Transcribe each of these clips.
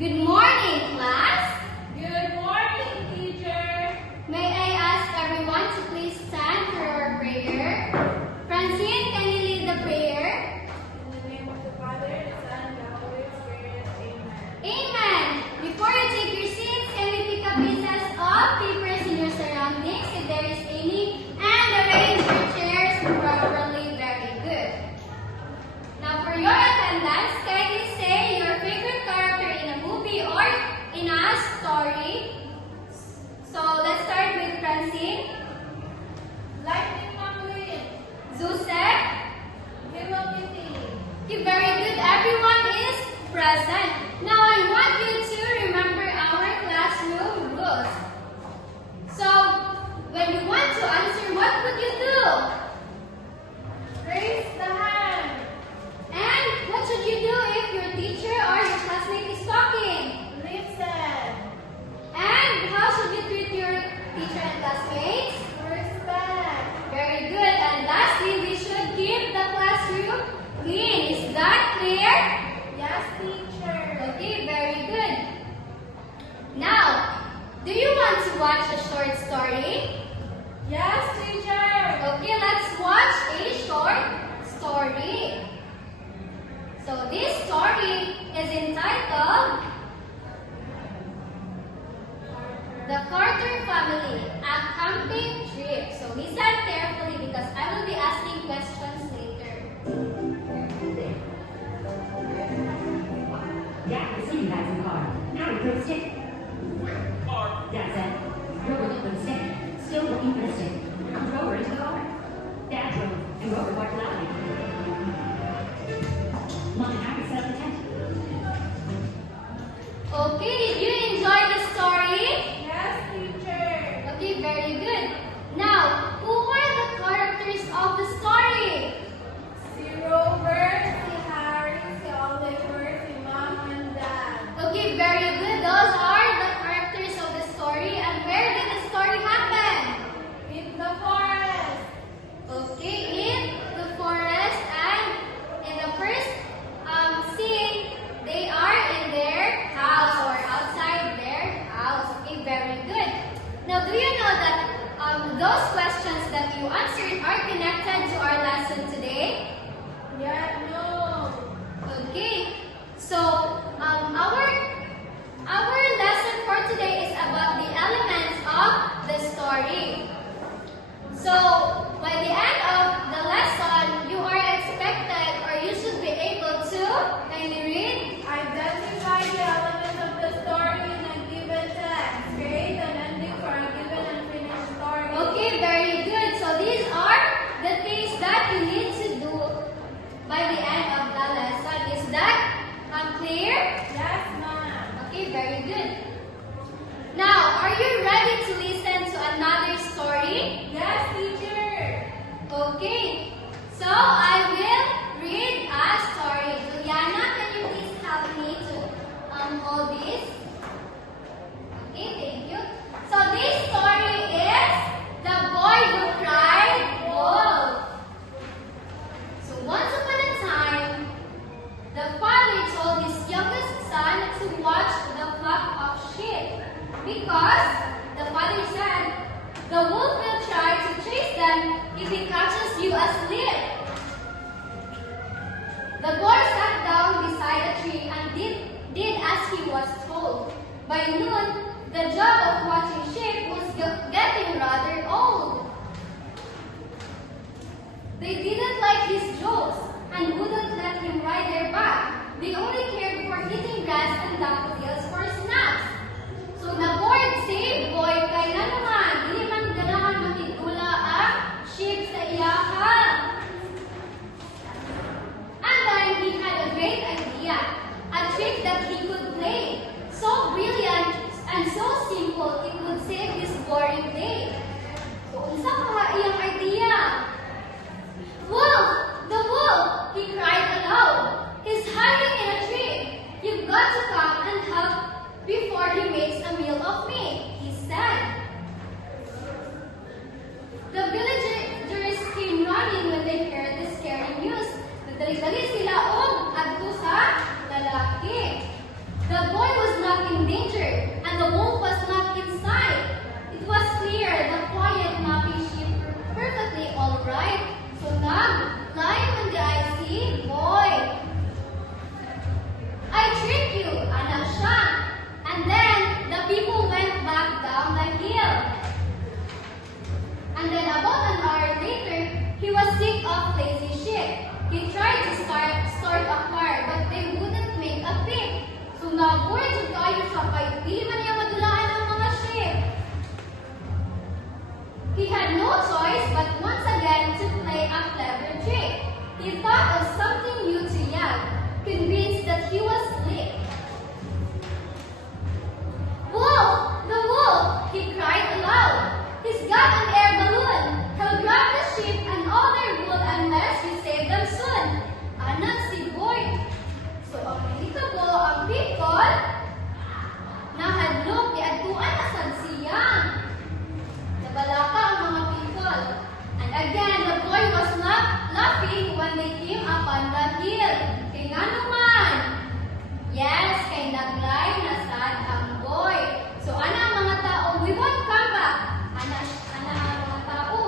Good morning, class. Good morning, teacher. May I ask everyone to please stand for our prayer? Francine, can you lead the prayer? In the name of the Father, the Son, and the Holy Spirit. Amen. Amen. Before you take your seats, can you pick up pieces of papers in your surroundings if there is any, and arrange your chairs properly. Very good. Now for your attendance, can you say your favorite character in a movie or in a story? So let's start with Francine. Lightning McQueen. Zusek. Hero Kitty. Okay, very good. Everyone is present. Now I want you to remember our classroom rules. So when you want to answer, what would you do? Raise the hand. And what should you do if your teacher or your classmate is talking? Listen. And how should you treat your teacher and classmates? Respect. Very good. And lastly, we should keep the classroom clean. Is that clear? Yes, teacher. Okay, very good. Now, do you want to watch a short story? Yes, teacher. Okay, let's watch a short story. So this story is entitled The Carter Family, a Camping Trip. So listen carefully because I will be asking questions later. Dad was sitting back in the car. Now he threw a stick. Dad said, Grover looked for the stick, still looking for the stick. Grover into the car. Dad drove, and Grover barked loudly. Mom and Harry set up the tent. Okay, did you enjoy the story? Yes, teacher. Okay, very good. Now, who are the characters of the story? Si Robert, si Harry, si Oliver, si Mom and Dad. Okay, very good. Those are the characters of the story. And where did the story happen? In the forest. Okay, in the forest, and in the first scene, they are in their house or outside their house. Okay, very good. Now, do you know that those questions that you answered are connected to our lesson today? Yeah, no. Okay, so our lesson for today is about the elements of the story. So by the end of the lesson, you are expected or you should be able to kindly read. Identify the elements of the story in a given text. Create an ending for a given unfinished story. Okay, very good. So these are the things that you need to do by the end of the lesson. Is that clear? Yes, ma'am. Okay, very good. Now, are you ready to listen to another story? Yes, teacher. Okay, so I will read a story. Juliana, can you please help me to hold this? Okay, thank you. So this story is The Boy Who Cried Wolf. So once upon a time, the father told his youngest son to watch the flock of sheep because the father said, the wolf will try to chase them if he catches you asleep. The boy sat down beside a tree and did as he was told. By noon, the job of watching sheep was getting rather old. They didn't like his jokes and wouldn't let him ride their back. They only cared for eating grass and daffodils for snacks. So na-board si boy kay naman, dili man ganahan makitula ang sheep sa iyahan. And then he had a great idea, a trick that he could play. So brilliant and so simple, it would save his boring day. So unsa ka iyang idea? Wolf! The wolf! He cried aloud. He's hiding in a tree. You've got to come and help before he makes a meal of me, he said. The villagers came running when they heard the scary news. Nagdali-dali sila adto sa lalaki. The boy was about an hour later, he was sick of lazy sheep. He tried to start a fire, but they wouldn't make a peep. So na-bored jud kayo siya kay dili man niya madulaan ang mga sheep. He had no choice but once again to play a clever trick. He thought of something new to yell, convinced that he was slick. "Wolf! The wolf!" he cried aloud. "He's got an air balloon. He'll grab the sheep and all their wool unless you save them soon." Anak si Boy. So, ang mahitabo ang people, nahadlok ni Adtuan na sad siyang. Nabalaka ang mga people. And again, the boy was not laughing when they came upon the hill. Kay nga naman. Yes, kay naglay na sad ang boy. So, ana ang mga tao, we won't come back. Ana ang mga tao.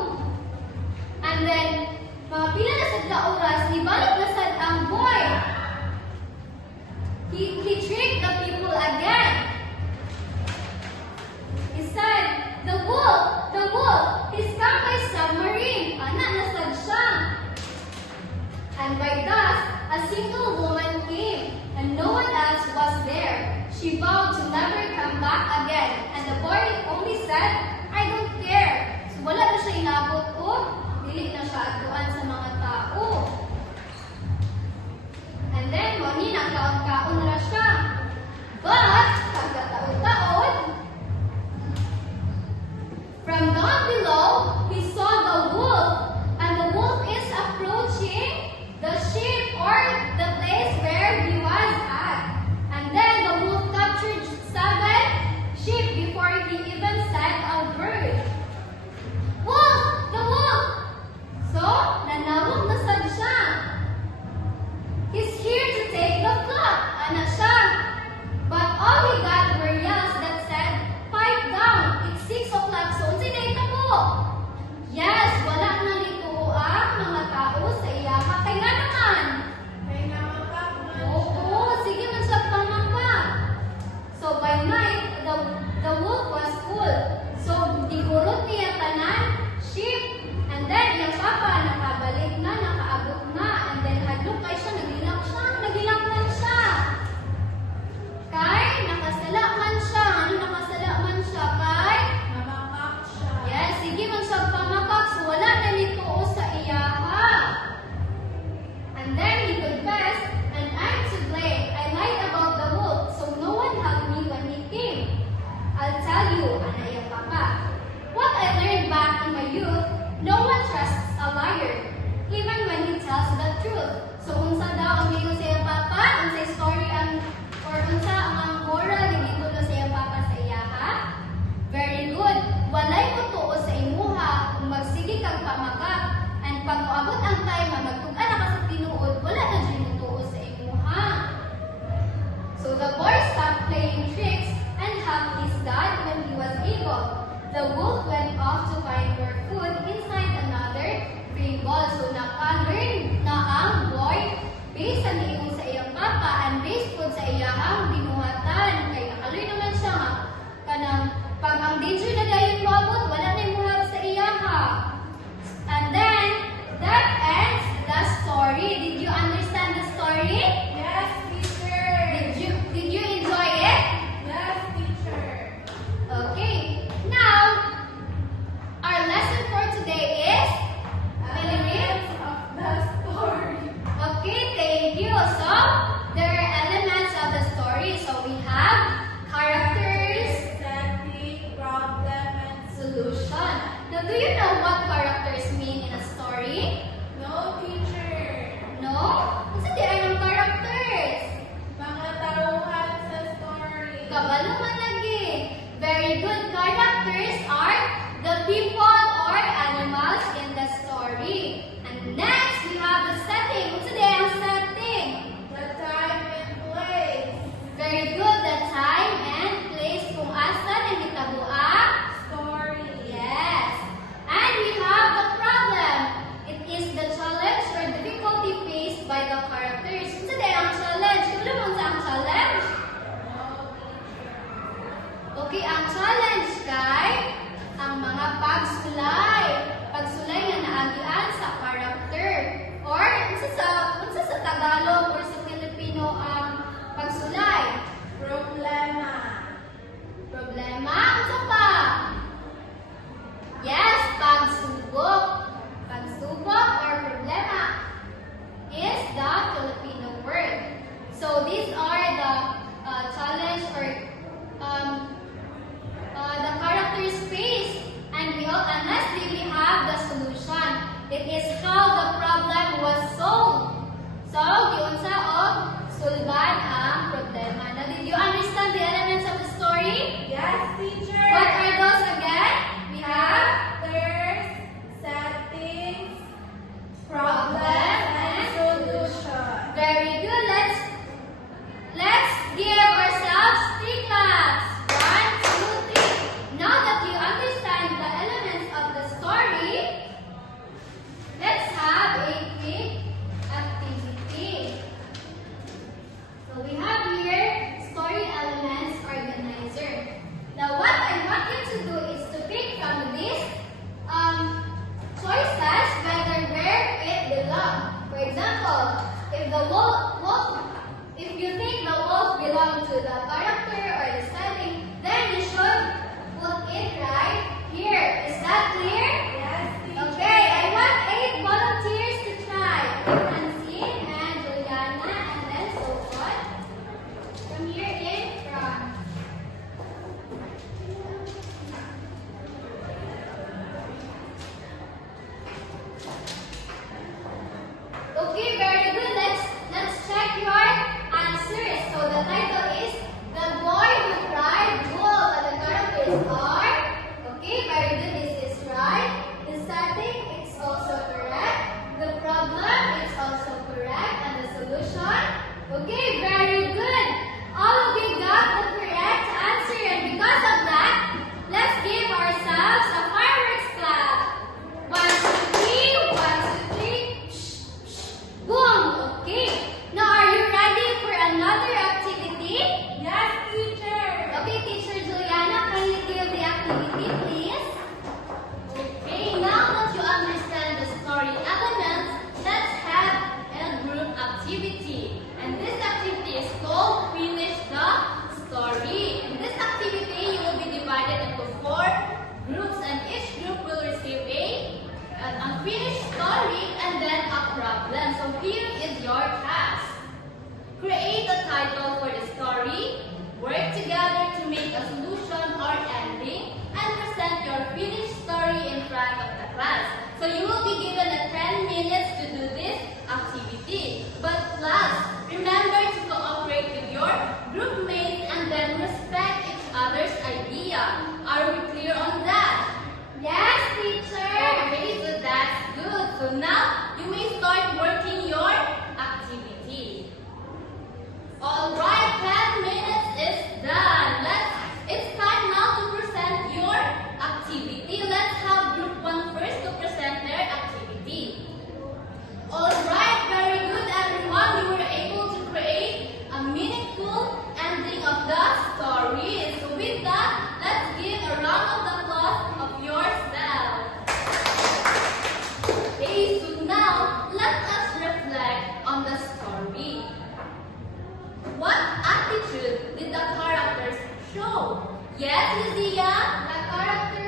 And then, mga pila na sad ka oras, nibalik na sad ang boy. He tricked the people again. He said, the wolf, he's come by submarine. Ana na sad siya. And by that, a single woman came, and no one else was there. She vowed to never come back again. And the boy only said, "I don't care." So wala na siya inabot o dili na siya atuan sa mga tao. And then, moni na kaon-kaon na siya. But, pagkataon-taon, from down below, he saw the wolf. And the wolf is approaching the sheep or the place where he was at. And then the wolf captured 7 sheep before he even said a word. "Wolf! The wolf!" So, nanawag na sad siya. "He's here to take the flock." Anak siya. But all he got were yells that said, "Pipe down! It's 6 o'clock, so unsay na itabo." Yes, wala na nito ang mga tao sa iyaha. Kaya nga naman. May namapak na siya. Oo, sige man siya pamangka. So by night, the wolf was full. So digurot niya tanan, sheep. And then yung papa nakabalik na, nakaabot na. And then hadlok kay siya, nagilak man siya. Kay nakasala man siya. Ano nakasala man siya? Kay Namapak siya. yes, sige man siya pamakak. So wala na nito sa iyaha. And then he confessed, "And I'm to blame. I lied about the wolf, so no one helped me when he came. I'll tell you," anayang papa, "what I learned back in my youth, no one trusts a liar, even when he tells the truth." So unsa daw ang gingon sa iyang papa? Unsay story ang or unsa ang moral dito na sa iyang papa sa iyaha? Very good. Walay totoo sa imuha kung magsige kag pamakak. And pag moabot ang time na magtug-an na ka sa tinuod, wala na dyan totoo sa imuha. So the boy stopped playing tricks and helped his dad when he was able. The wolf went off to find more food inside another free ball. So naka-learn na ang boy based sa niingon sa iyang papa and based po sa iyahang binuhatan. Kaya naka-learn naman siya nga. Kanang pag ang danger na dayon moabot, wala na yung muhag sa iyaha. And then, that ends the story. Did you understand the story? Yes, teacher. Did you enjoy it? Yes, teacher. Okay. Now, our lesson for today is Elements of the story. okay, thank you. So, there are elements of the story. So, we have characters, Setting, problem, and solution. Now, do you know what characters mean in a story? no, teacher. No? Kasi di ay ng characters. Mga tauhan sa story. Kabalo man lagi. Very good. Characters are the people or animals in the story. And next, we have the setting. What's the ang setting? The time and place. Very good. The time and place kung asa na hitabo ang Story. yes. And we have the problem. It is the challenge or difficulty faced by the characters. What's the ang challenge? Ano mo sa ang challenge? No, teacher. Okay, ang challenge kay ang mga pagsula understand the elements of the story? Yes, teacher. What are those again? We have Characters, settings, problem, Problem and solution. very good. Let's give ourselves 3 claps. 1, 2, 3. Now that you understand the elements of the story, let's have a quick activity. So we have here story elements organizer. Now what I want you to do is to pick from this choices whether where it belongs. For example, if the if you think the wolf belongs to the character or the setting, then you should put it right here. Is that clear? Yes, teacher. Okay, I want 8 volunteers to try. Francine and Juliana and then so on. From here in front. Okay, very good. Let's check your answers. So the title is The Boy Who Cried Wolf and the characters are. Okay, very good. This is right. The setting is also correct. The problem is also correct. And the solution. Okay, very good. All of you got the correct answer. And because of that, let's give ourselves a fireworks clap. 1, 2, 3. 1, 2, 3. Boom! Okay. Now, are you ready for another activity? Yes, teacher. Okay, Teacher Juliana, can you give the activity, please? Okay, now that you understand the story elements, let's have a group activity. And this activity is called Finish the Story. In this activity, you will be divided into 4 groups, and each group will receive an unfinished story and then a problem. So here is your task. Create a title for the story, work together to make a solution or ending, and present your finished story in front of the class. So you will be given 10 minutes to do this activity. But class, remember to cooperate with your group mates and then respect each other's idea. Are we clear on that? Yes, teacher. Okay, so that's good. So now you may start working your activity. All right, 10 minutes is done. It's time now to present your activity. Let's have group 1 first to present their activity. All right, very good, everyone. You were able to create a meaningful ending of the story. So with that, let's give a round of applause of yourself. Okay, so now let us reflect on the story. What attitude did the characters show? Yes, Lydia? The character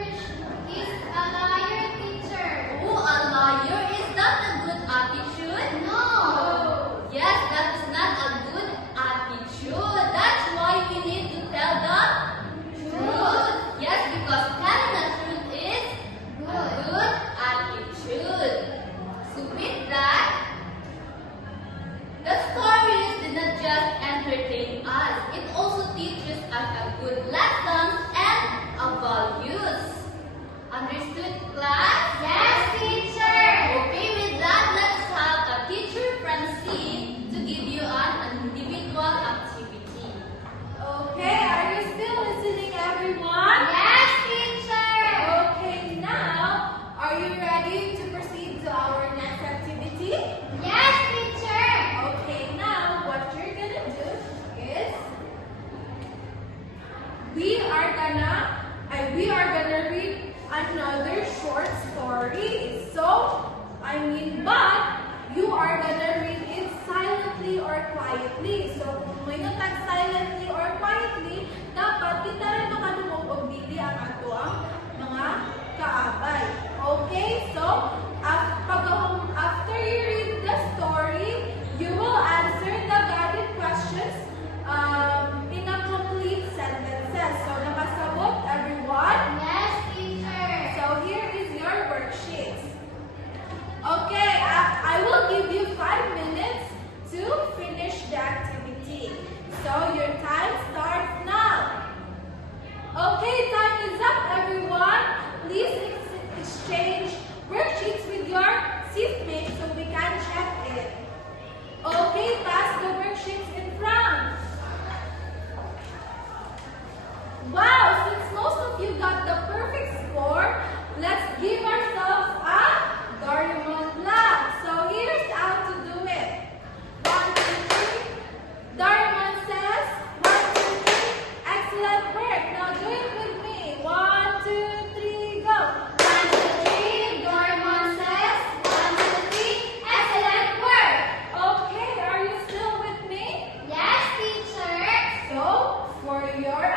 is a liar, teacher. Oh, a liar? Is that a good attitude? No. Yes, that is not a good attitude. That's why we need to tell the truth. Yes, because telling the truth is a good attitude. So with that, the stories did not just entertain us. It also teaches us a good lessons and a values. Understood, class? Yes, teacher. Okay, with that, let's have a teacher Francine to give you an individual activity. Okay, are you still listening, everyone? Yes, teacher. Okay, now, are you ready to proceed to our next activity? Yes, teacher. Okay, now, what you're gonna do is, we are gonna read another short story. So, but you are gonna read it silently or quietly. So, kung may natag silently or quietly, dapat kita rin makadungog og dili ang ato ang mga kaabay. Okay? So, after you read the story, you will answer the guided questions in a complete sentences. So, nakasabot, everyone? Yes, teacher. So, here is your worksheet. Okay, I will give you 5 minutes to finish the activity. So, your time you got the perfect score. Let's give ourselves a Doraemon laugh. So here's how to do it. 1, 2, 3. Doraemon says, 1, 2, 3. Excellent work. Now do it with me. 1, 2, 3, go. 1, 2, 3. Doraemon says, 1, 2, 3. Excellent work. Okay, are you still with me? Yes, teacher. So, for your